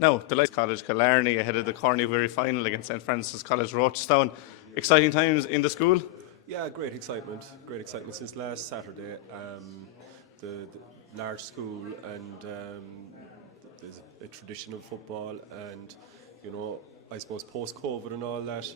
Now, the Lights College Killarney ahead of the Mhuirí final against St Francis College Rochestown. Exciting times in the school? Yeah, great excitement since last Saturday. The large school and there's a tradition of football, and I suppose post-COVID and all that,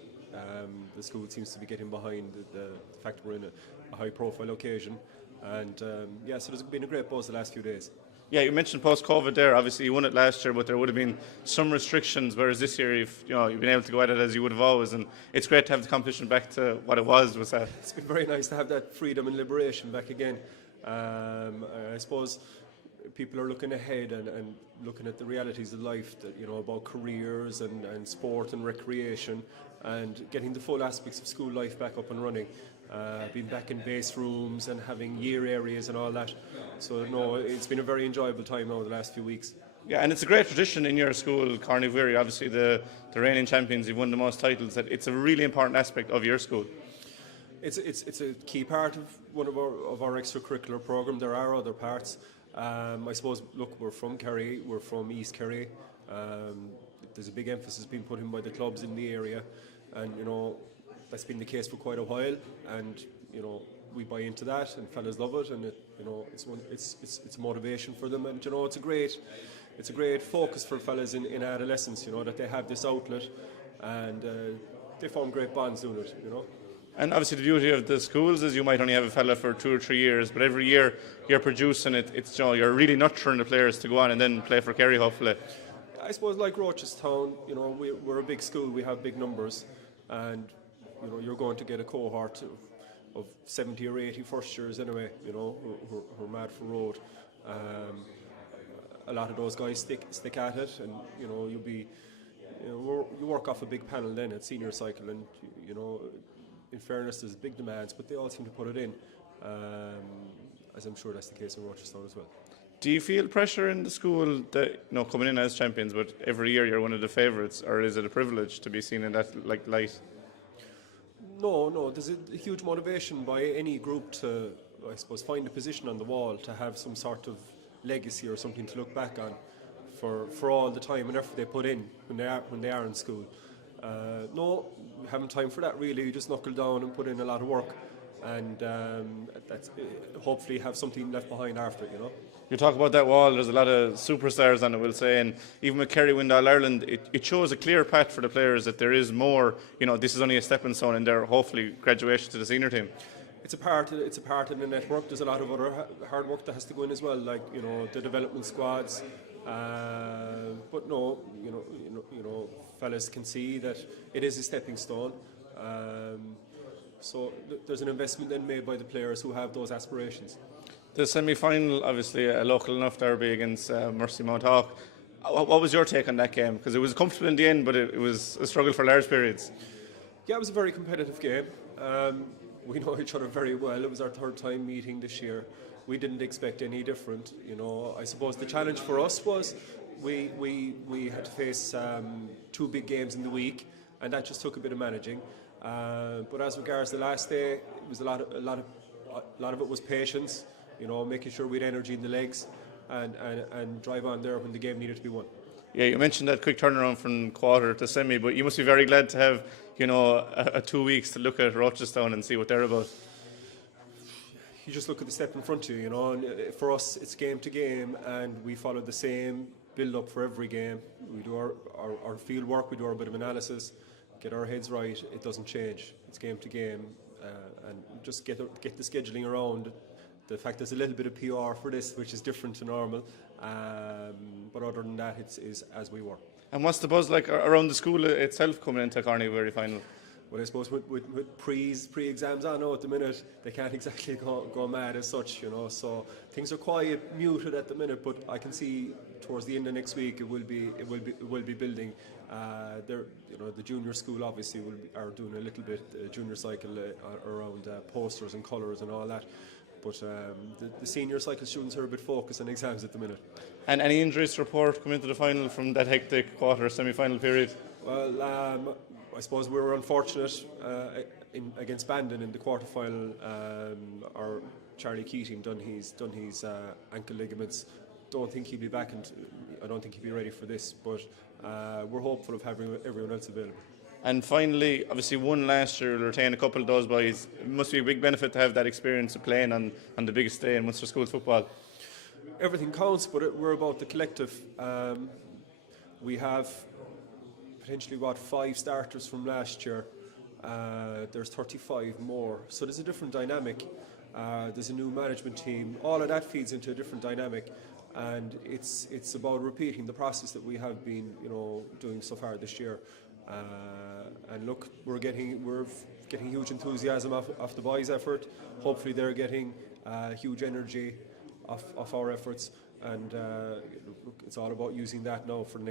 the school seems to be getting behind the fact we're in a high-profile occasion, and so there's been a great buzz the last few days. Yeah, you mentioned post-COVID there. Obviously, you won it last year, but there would have been some restrictions. Whereas this year, you've been able to go at it as you would have always, and it's great to have the competition back to what it was. Was that? It's been very nice to have that freedom and liberation back again. I suppose people are looking ahead and looking at the realities of life, that about careers and sport and recreation, and getting the full aspects of school life back up and running. Being back in base rooms and having year areas and all that. So no, it's been a very enjoyable time over the last few weeks. Yeah, and it's a great tradition in your school, Mhuirí. Obviously, the reigning champions. You've won the most titles. That it's a really important aspect of your school. It's a key part of one of our extracurricular program. There are other parts. I suppose. Look, we're from Kerry. We're from East Kerry. There's a big emphasis being put in by the clubs in the area, and that's been the case for quite a while, and we buy into that, and fellas love it, and it's a motivation for them, and it's a great focus for fellas in adolescence, that they have this outlet, and they form great bonds doing it, And obviously the beauty of the schools is you might only have a fella for 2 or 3 years, but every year you're producing it. It's you're really nurturing the players to go on and then play for Kerry, hopefully. I suppose like Rochestown, we're a big school, we have big numbers, and you're going to get a cohort of 70 or 80 first years anyway, who are mad for road. A lot of those guys stick at it, and you work off a big panel then at senior cycle, and in fairness there's big demands, but they all seem to put it in, as I'm sure that's the case in Rochestown as well. Do you feel pressure in the school that coming in as champions, but every year you're one of the favourites, or is it a privilege to be seen in that light? No, there's a huge motivation by any group to, I suppose, find a position on the wall, to have some sort of legacy or something to look back on for all the time and effort they put in when they are in school. No, we haven't time for that really. You just knuckle down and put in a lot of work, and that's hopefully have something left behind after it. You talk about that wall, there's a lot of superstars on it, we'll say, and even with Kerry win All-Ireland, it shows a clear path for the players that there is more, this is only a stepping stone in their, hopefully, graduation to the senior team. It's a part of the network. There's a lot of other hard work that has to go in as well, like, the development squads, but no, fellas can see that it is a stepping stone. So there's an investment then made by the players who have those aspirations. The semi-final, obviously a local enough derby against Mercy Mount Hawk. What was your take on that game? Because it was comfortable in the end, but it was a struggle for large periods. Yeah, it was a very competitive game. We know each other very well. It was our third time meeting this year. We didn't expect any different. I suppose the challenge for us was we had to face 2 big games in the week, and that just took a bit of managing. But as regards the last day, it was a lot of it was patience. Making sure we had energy in the legs and drive on there when the game needed to be won. Yeah, you mentioned that quick turnaround from quarter to semi, but you must be very glad to have, a 2 weeks to look at Rochestown and see what they're about. You just look at the step in front of you, and for us it's game to game, and we follow the same build-up for every game. We do our field work, we do our bit of analysis, get our heads right, it doesn't change. It's game to game, and just get the scheduling around. The fact there's a little bit of PR for this, which is different to normal, but other than that, it's as we were. And what's the buzz like around the school itself coming into Mhuirí final? Well, I suppose with pre-exams on now at the minute, they can't exactly go mad as such, So things are quite muted at the minute, but I can see towards the end of next week it will be building. The junior school obviously are doing a little bit junior cycle around posters and colours and all that. But the senior cycle students are a bit focused on exams at the minute. And any injuries to report coming into the final from that hectic quarter semi-final period? Well, I suppose we were unfortunate against Bandon in the quarter-final. Our Charlie Keating done his ankle ligaments don't think he'll be back, and I don't think he'll be ready for this. But we're hopeful of having everyone else available. And finally, obviously won last year, will retain a couple of those boys. It must be a big benefit to have that experience of playing on the biggest day in Munster School football. Everything counts, but we're about the collective. We have potentially 5 starters from last year. There's 35 more, so there's a different dynamic. There's a new management team. All of that feeds into a different dynamic, and it's about repeating the process that we have been, doing so far this year. And look, we're getting huge enthusiasm off the boys' effort. Hopefully, they're getting huge energy off our efforts, and look, it's all about using that now for the next